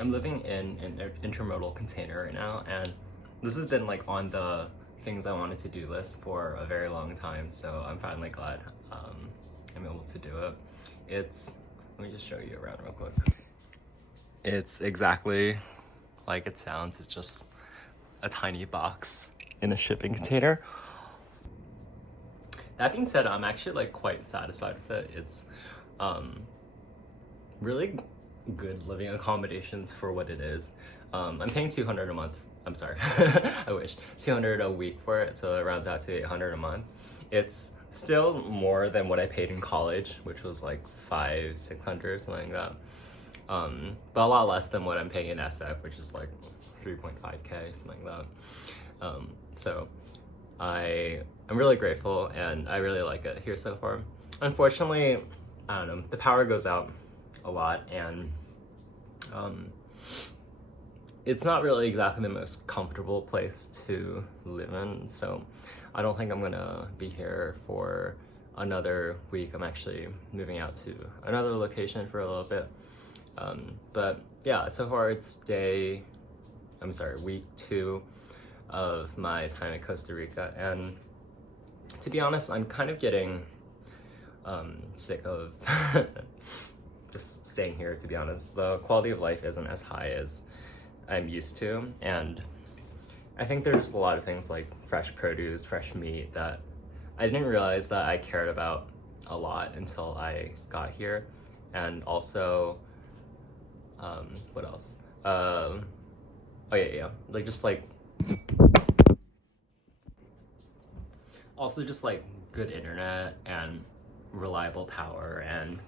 I'm living in an intermodal container right now, and this has been like on the things I wanted to do list for a very long time, so I'm finally glad I'm able to do it. Let me just show you around real quick. It's exactly like it sounds. It's just a tiny box in a shipping container. That being said, I'm actually like quite satisfied with it. It's really good living accommodations for what it is. I'm paying $200 a month. I'm sorry, I wish. $200 a week for it, so it rounds out to $800 a month. It's still more than what I paid in college, which was like $500-$600, something like that. But a lot less than what I'm paying in SF, which is like 3.5K, something like that. So I'm really grateful, and I really like it here so far. Unfortunately, I don't know, the power goes out a lot, and it's not really exactly the most comfortable place to live in, so I don't think I'm gonna be here for another week. I'm actually moving out to another location for a little bit. But yeah, so far it's week 2 of my time in Costa Rica, and to be honest, I'm kind of getting sick of just staying here, to be honest. The quality of life isn't as high as I'm used to, and I think there's a lot of things like fresh produce, fresh meat that I didn't realize that I cared about a lot until I got here. And also, what else? Oh yeah, like just like, also just like good internet and reliable power and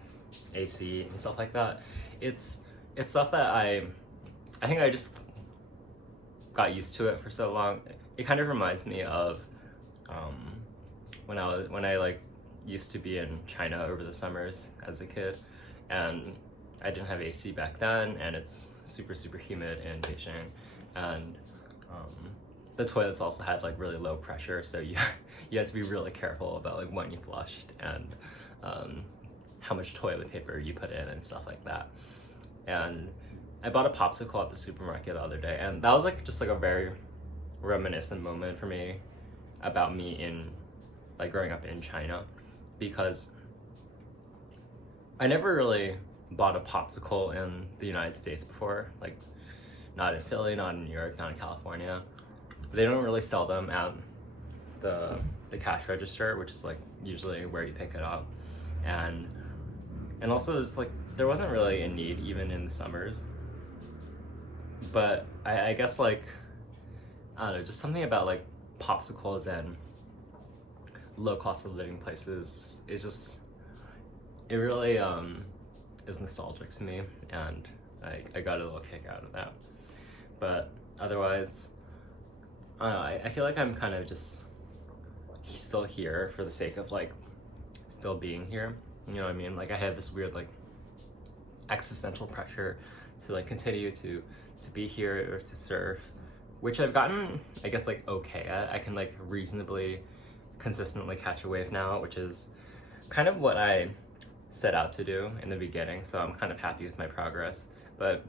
AC and stuff like that. It's stuff that I think I just got used to it for so long. It kind of reminds me of when I like used to be in China over the summers as a kid, and I didn't have AC back then, and it's super humid in Beijing, and the toilets also had like really low pressure, so you had to be really careful about like when you flushed and how much toilet paper you put in and stuff like that. And I bought a popsicle at the supermarket the other day, and that was like just like a very reminiscent moment for me about me in like growing up in China, because I never really bought a popsicle in the United States before, like not in Philly, not in New York, not in California. They don't really sell them at the cash register, which is like usually where you pick it up. And also it's like there wasn't really a need even in the summers. But I guess like, I don't know, just something about like popsicles and low cost of living places, it really is nostalgic to me, and I got a little kick out of that. But otherwise, I don't know, I feel like I'm kind of just still here for the sake of like still being here. You know what I mean? Like I have this weird like existential pressure to like continue to be here or to serve, which I've gotten, I guess, like okay at. I can like reasonably consistently catch a wave now, which is kind of what I set out to do in the beginning, so I'm kind of happy with my progress. But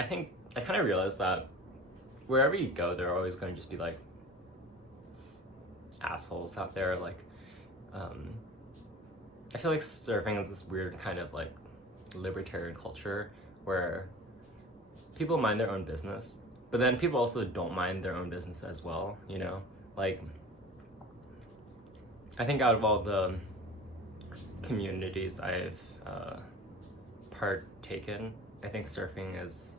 I think I kind of realized that wherever you go, there are always going to just be like assholes out there. Like I feel like surfing is this weird kind of like libertarian culture where people mind their own business, but then people also don't mind their own business as well, you know? Like, I think out of all the communities I've partaken, I think surfing is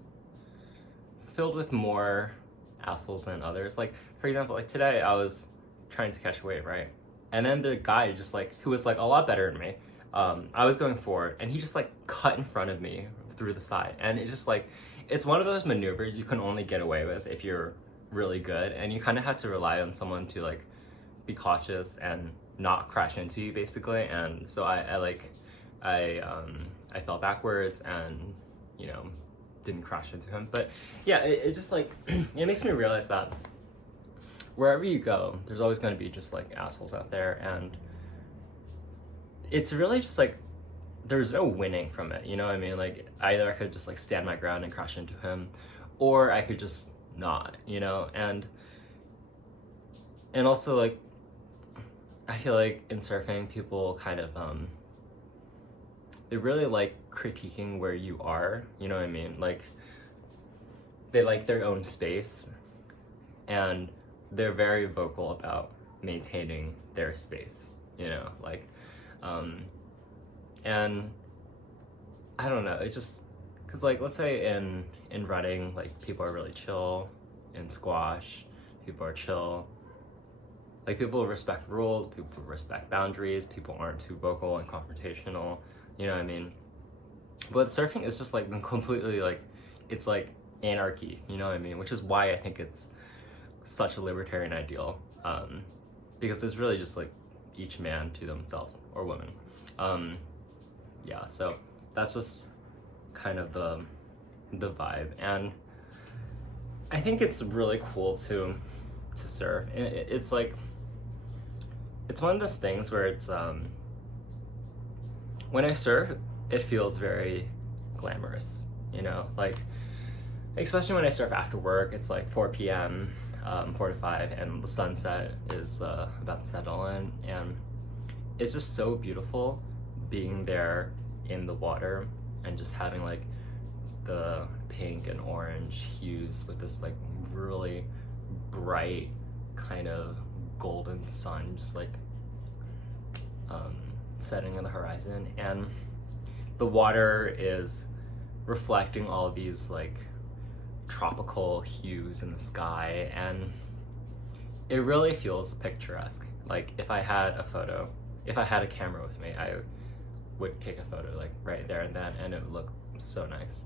filled with more assholes than others. Like, for example, like today I was trying to catch a wave, right? And then the guy just like, who was like a lot better than me, I was going forward, and he just like cut in front of me through the side. And it's just like, it's one of those maneuvers you can only get away with if you're really good, and you kind of have to rely on someone to like be cautious and not crash into you, basically. And so I fell backwards and, you know, didn't crash into him. But yeah, it just like it makes me realize that wherever you go, there's always going to be just like assholes out there, and it's really just like there's no winning from it, you know what I mean? Like, either I could just like stand my ground and crash into him, or I could just not, you know? And also, like, I feel like in surfing, people kind of they really like critiquing where you are, you know what I mean? Like, they like their own space, and they're very vocal about maintaining their space, you know, like, and I don't know, it just, because like, let's say in running, like, people are really chill. In squash, people are chill. Like, people respect rules, people respect boundaries, people aren't too vocal and confrontational, you know what I mean? But surfing is just like completely like, it's like anarchy, you know what I mean? Which is why I think it's such a libertarian ideal, because it's really just like each man to themselves, or woman. Yeah, so that's just kind of the vibe, and I think it's really cool to surf. And it's like, it's one of those things where it's when I surf, it feels very glamorous, you know, like, especially when I surf after work. It's like 4 p.m., 4 to 5, and the sunset is about to settle in, and it's just so beautiful being there in the water and just having like the pink and orange hues with this like really bright kind of golden sun just like setting on the horizon, and the water is reflecting all of these like tropical hues in the sky, and it really feels picturesque. Like, if I had a camera with me, I would take a photo like right there and then, and it would look so nice.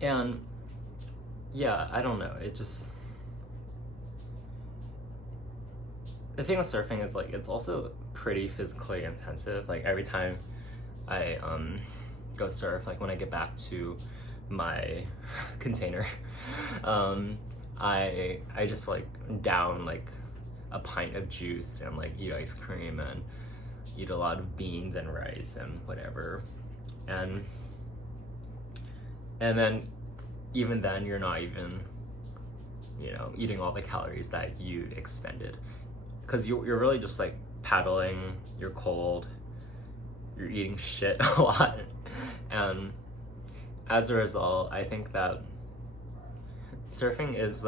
And yeah, I don't know, it just, the thing with surfing is like, it's also pretty physically intensive. Like, every time I go surf, like when I get back to my container, I just like down like a pint of juice and like eat ice cream and eat a lot of beans and rice and whatever, and then even then you're not even, you know, eating all the calories that you expended, because you're really just like paddling, you're cold, you're eating shit a lot, and as a result, I think that surfing is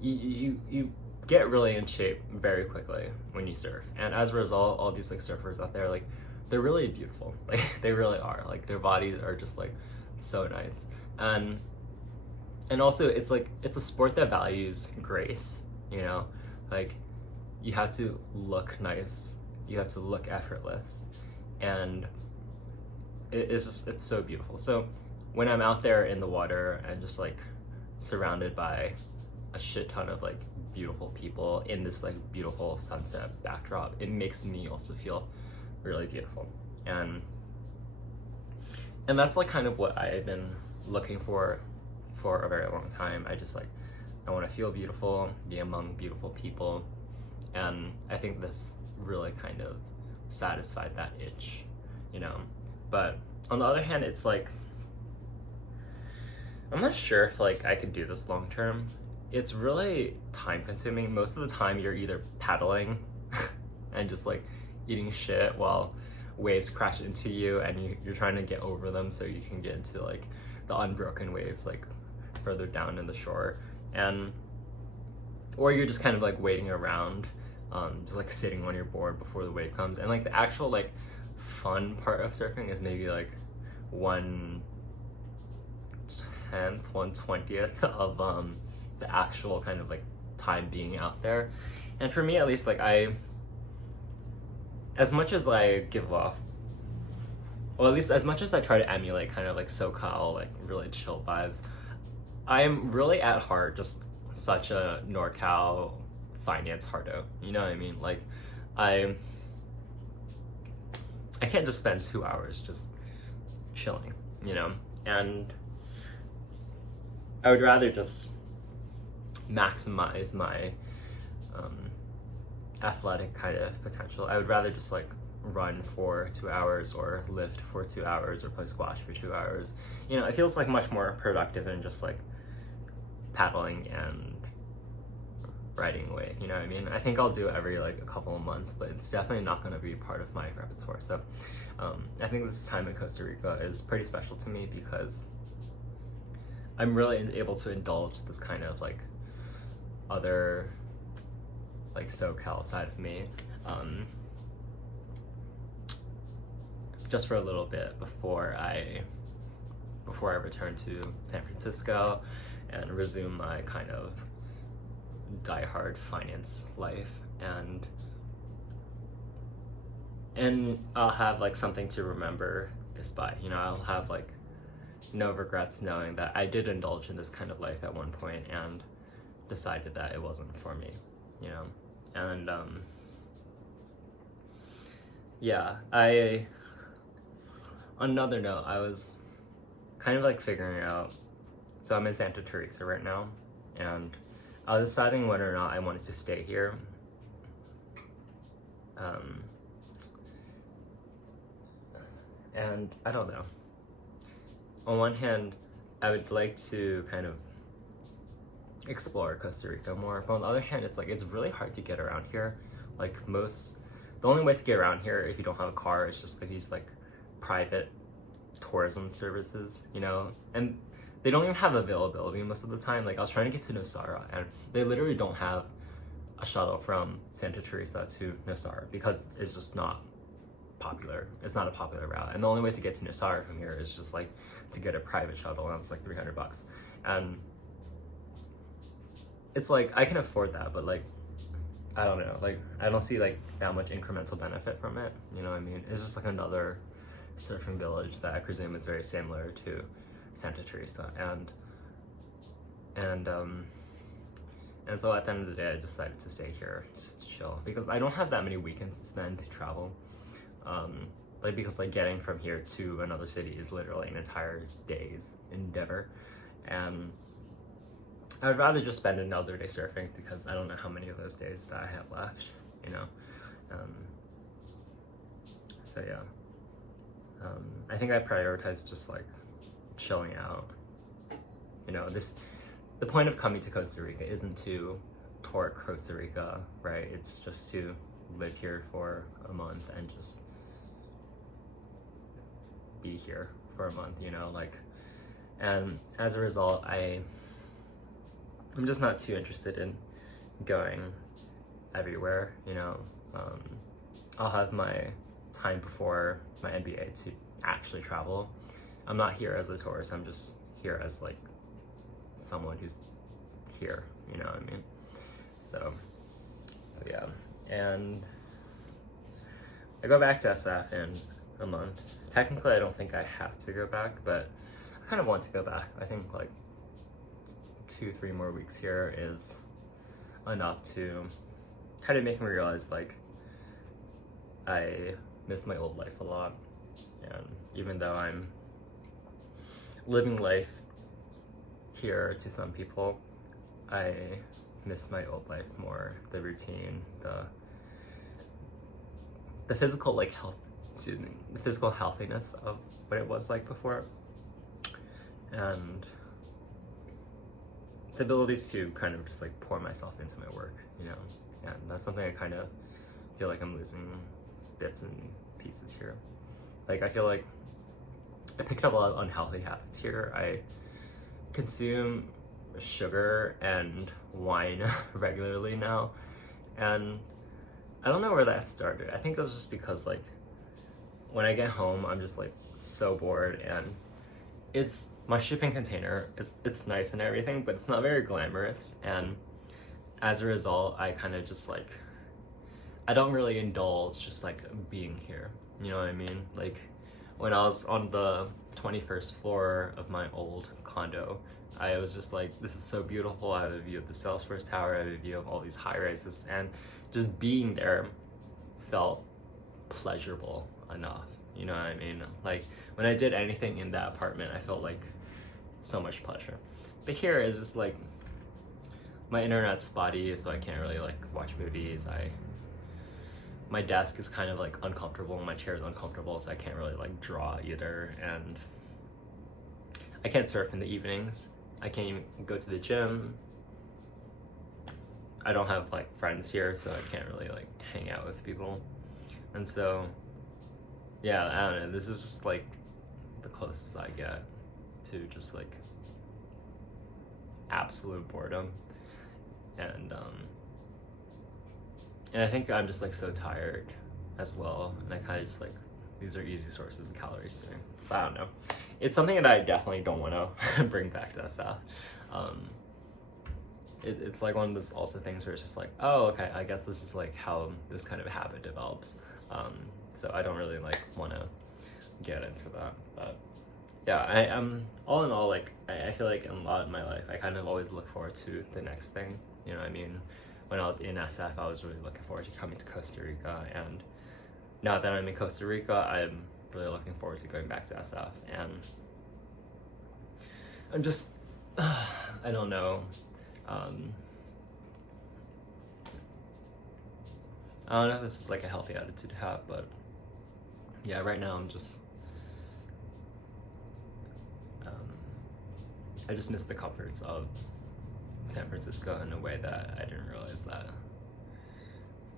you get really in shape very quickly when you surf, and as a result, all these like surfers out there, like, they're really beautiful. Like, they really are. Like, their bodies are just like so nice, and also it's like, it's a sport that values grace, you know, like, you have to look nice, you have to look effortless, and it's so beautiful. So when I'm out there in the water and just like surrounded by a shit ton of like beautiful people in this like beautiful sunset backdrop, it makes me also feel really beautiful, and that's like kind of what I've been looking for a very long time. I want to feel beautiful, be among beautiful people, and I think this really kind of satisfied that itch, you know. But on the other hand, it's like, I'm not sure if like I could do this long term. It's really time consuming. Most of the time you're either paddling and just like eating shit while waves crash into you, and you're trying to get over them so you can get into like the unbroken waves like further down in the shore, or you're just kind of like waiting around, just like sitting on your board before the wave comes. And like the actual like fun part of surfing is maybe like 1/10, 1/20th of the actual kind of like time being out there. And for me at least, like, as much as I give off, well, at least as much as I try to emulate kind of like SoCal, like really chill vibes, I am really at heart just such a NorCal finance hardo, you know what I mean? Like, I can't just spend 2 hours just chilling, you know? And I would rather just maximize my athletic kind of potential. I would rather just like run for 2 hours or lift for 2 hours or play squash for 2 hours. You know, it feels like much more productive than just like paddling and riding away, you know what I mean? I think I'll do it every like a couple of months, but it's definitely not going to be part of my repertoire. So I think this time in Costa Rica is pretty special to me because I'm really able to indulge this kind of like other like SoCal side of me just for a little bit before I return to San Francisco and resume my kind of diehard finance life, and I'll have like something to remember this by. You know, I'll have like no regrets knowing that I did indulge in this kind of life at one point and decided that it wasn't for me, you know. And yeah, on another note, I was kind of like figuring out, so I'm in Santa Teresa right now, and I was deciding whether or not I wanted to stay here. And I don't know. On one hand, I would like to kind of explore Costa Rica more, but on the other hand, it's like it's really hard to get around here. Like the only way to get around here if you don't have a car is just like these like private tourism services, you know, and they don't even have availability most of the time. Like I was trying to get to Nosara and they literally don't have a shuttle from Santa Teresa to Nosara because it's just not popular. It's not a popular route, and the only way to get to Nosara from here is just like to get a private shuttle, and it's like $300. And it's like I can afford that, but like I don't know, like I don't see like that much incremental benefit from it, you know what I mean? It's just like another surfing village that I presume is very similar to Santa Teresa, and so at the end of the day I decided to stay here just to chill because I don't have that many weekends to spend to travel, like because like getting from here to another city is literally an entire day's endeavor, and I would rather just spend another day surfing because I don't know how many of those days that I have left, you know. So yeah, I think I prioritize just like chilling out. You know, the point of coming to Costa Rica isn't to tour Costa Rica, right? It's just to live here for a month and just be here for a month, you know, like, and as a result, I'm just not too interested in going everywhere, you know. I'll have my time before my MBA to actually travel. I'm not here as a tourist, I'm just here as like someone who's here, you know what I mean? So yeah, and I go back to SF in a month. Technically, I don't think I have to go back, but I kind of want to go back. I think like 2-3 more weeks here is enough to kind of make me realize like I miss my old life a lot, and even though I'm living life here to some people, I miss my old life more. The routine, the physical like health, the physical healthiness of what it was like before, and the ability to kind of just like pour myself into my work, you know. And that's something I kind of feel like I'm losing bits and pieces here. Like I feel like I picked up a lot of unhealthy habits here. I consume sugar and wine regularly now, and I don't know where that started. I think it was just because like when I get home I'm just like so bored, and it's my shipping container, it's nice and everything, but it's not very glamorous, and as a result I kind of just like I don't really indulge just like being here, you know what I mean? Like when I was on the 21st floor of my old condo, I was just like, this is so beautiful. I have a view of the Salesforce Tower, I have a view of all these high rises, and just being there felt pleasurable enough, you know what I mean? Like when I did anything in that apartment, I felt like so much pleasure. But here is just like my internet's spotty, so I can't really like watch movies. my desk is kind of like uncomfortable and my chair is uncomfortable, so I can't really like draw either, and I can't surf in the evenings. I can't even go to the gym. I don't have like friends here, so I can't really like hang out with people. And so, yeah, I don't know, this is just like the closest I get to just like absolute boredom. And I think I'm just like so tired as well, and I kind of just like, these are easy sources of calories to me. But I don't know. It's something that I definitely don't want to bring back to SF. It's like one of those also things where it's just like, oh, okay, I guess this is like how this kind of habit develops. So I don't really like want to get into that. But yeah, I'm all in all, like I feel like in a lot of my life, I kind of always look forward to the next thing. You know what I mean? When I was in SF, I was really looking forward to coming to Costa Rica, and now that I'm in Costa Rica, I'm really looking forward to going back to SF. And I'm just, I don't know. I don't know if this is like a healthy attitude to have, but yeah, right now I'm just, I just miss the comforts of San Francisco in a way that I didn't realize that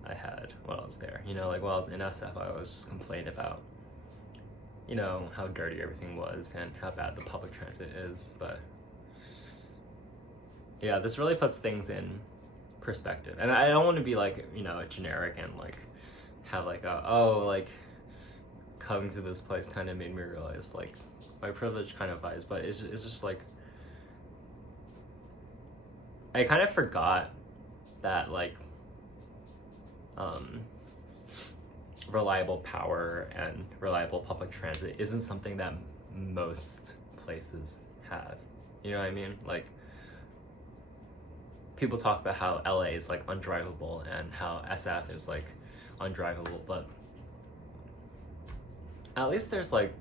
I had while I was there. You know, like while I was in SF, I always just complained about, you know, how dirty everything was and how bad the public transit is. But yeah, this really puts things in perspective. And I don't want to be like, you know, generic and like have like a, oh, like coming to this place kind of made me realize like my privilege kind of vibes, but it's just like, I kind of forgot that like reliable power and reliable public transit isn't something that most places have. You know what I mean? Like, people talk about how LA is like undrivable and how SF is like undrivable, but at least there's like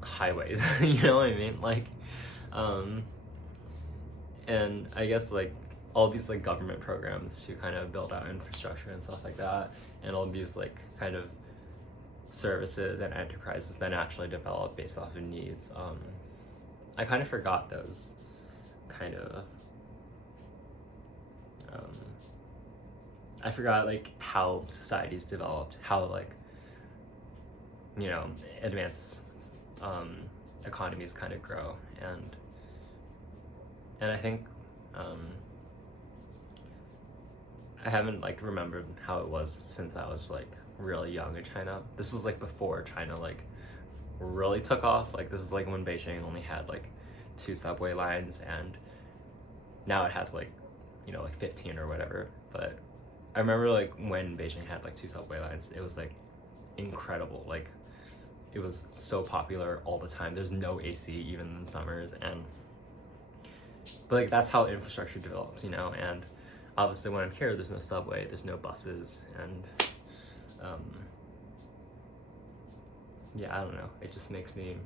highways. You know what I mean? Like, and I guess like all these like government programs to kind of build out infrastructure and stuff like that, and all these like kind of services and enterprises that naturally develop based off of needs. I kind of forgot those kind of, I forgot like how societies developed, how like, you know, advanced economies kind of grow, and I think I haven't like remembered how it was since I was like really young in China. This was like before China like really took off. Like this is like when Beijing only had like 2 subway lines, and now it has like, you know, like 15 or whatever. But I remember like when Beijing had like 2 subway lines, it was like incredible. Like it was so popular all the time. There's no AC even in summers, but like that's how infrastructure develops, you know. And obviously when I'm here, there's no subway, there's no buses, and yeah, I don't know. It just makes me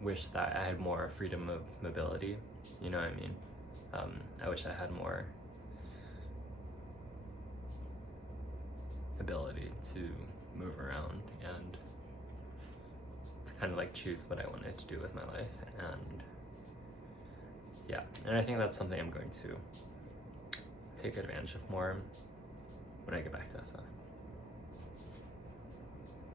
wish that I had more freedom of mobility. You know what I mean? I wish I had more ability to move around and to kind of like choose what I wanted to do with my life. And yeah, and I think that's something I'm going to take advantage of more when I get back to SF.